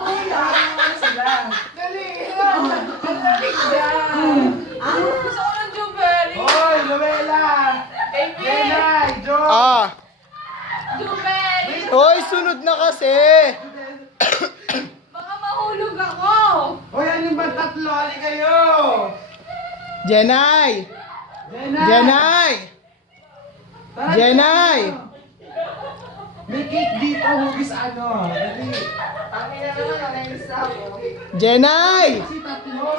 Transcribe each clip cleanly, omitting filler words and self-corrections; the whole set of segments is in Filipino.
Dali! Dali dyan! Gusto ko ng Jubel! Hoy, Luella! Baby! Jenay! Joe! Jubel! Hoy, sunod na kasi! Baka mahulog ako! Hoy, ano ba tatlo? Ali kayo! Jenay! Jenay! Jenay! Tara, Jenay! may cake dito, hugis ano. Dali. Jenay! Si tatlo,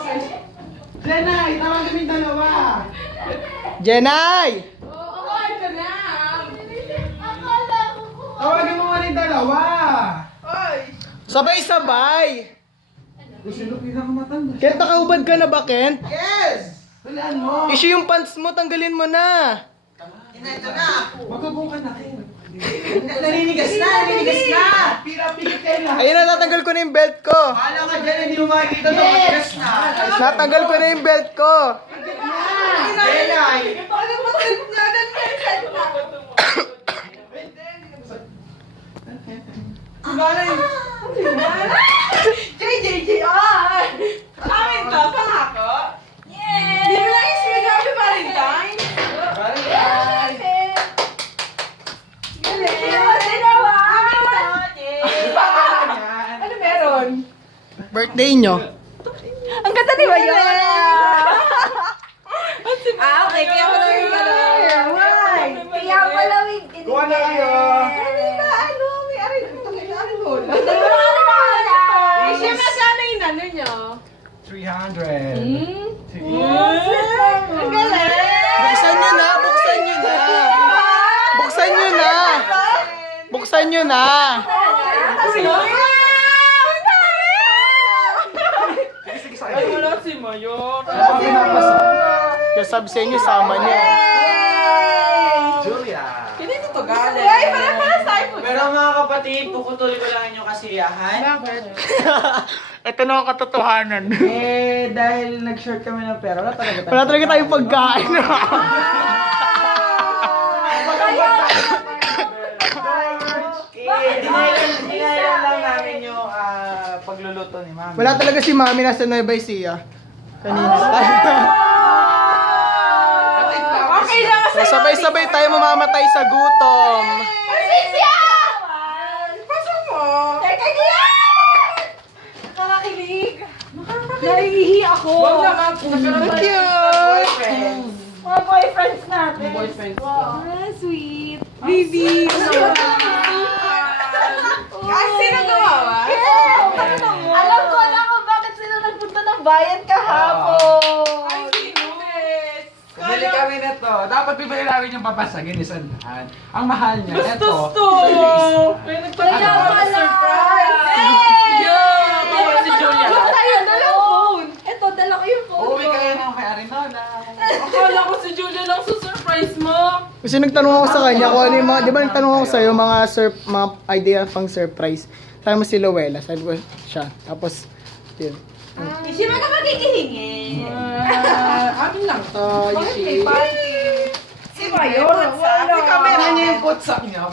Jenay, tawagin mo yung dalawa. Jenay! Oo, ito na! Tawagin mo nga yung dalawa. Sabay-sabay! Kung sino pinakamatanda? Kent, nakaubad ka na ba, Kent? Yes! Tulaan mo. Issue yung pants mo, tanggalin mo na! Magkabong ka na, Ken. Naninigas na! Pira-pigit kayo na. Ayun na, natanggal ko na yung belt ko! Hala ka dyan, hindi mo makikita na matigas na! Natanggal ko na yung belt ko! Jenay! JJJR! Amin to, pangako! Yay! Di mo lang i-speak happy Valentine? Ano meron? Birthday nyo? Ang ganda di ba yun? Okay. Kaya pala yung Why? Kaya pala yung Kuha na kayo. Ano? May aray. Aray mo. Siya masana yung ano nyo. 300. Ang galing! Buksan nyo na! Buksan nyo na! Buksan nyo na! Buksan nyo na! Ay, wala si Mayor. Kaya sabi sa inyo, sama nyo. Julia. Kanino to galing? Ay, para sa'yo po. Pero mga kapatid, puputulin ko lang yung kasiyahan. Ito na ang katotohanan. Dahil nag-short kami ng pera, wala talaga Wala talaga tayong pagkain. Dinayan lang namin yung pagluluto ni Mami. Wala talaga si Mami, nasa Nueva Ecija. Kanina. Okay lang So, sabay-sabay tayo mamamatay sa gutom. Patricia! Pasok mo! Teka diyan! Nakakakilig. Naiihi ako. Huwag naman. Cute! Mga boyfriends natin. Boyfriends. Wow. Sweet. Baby. Ay, sino gumawa? Alam ko na kung bakit sila nagpunta ng bayan kahapon. Ay, sino? Bili kami nito. Dapat bibili namin yung papasagin ni Sanhan. Ang mahal niya. Bastos Ito. to! Kaya pala! Bawal si Julia. Huwag tayo, dala ko phone. Ito, dala ko yung phone Uuwi ko. kayo ng kay Arinola. Akala ko si Julia lang surprise mo. Kasi nagtanong ako sa kanya kung ano yung mga, di ba nagtanong ako sa'yo, mga idea pang surprise. Sabi mo si Luella, sabi ko siya. Tapos, yun. Hindi mo ka magkikihingi. Amin lang to. Bakit may party? Si Mayor, wala. Ano niya yung kutsak niya?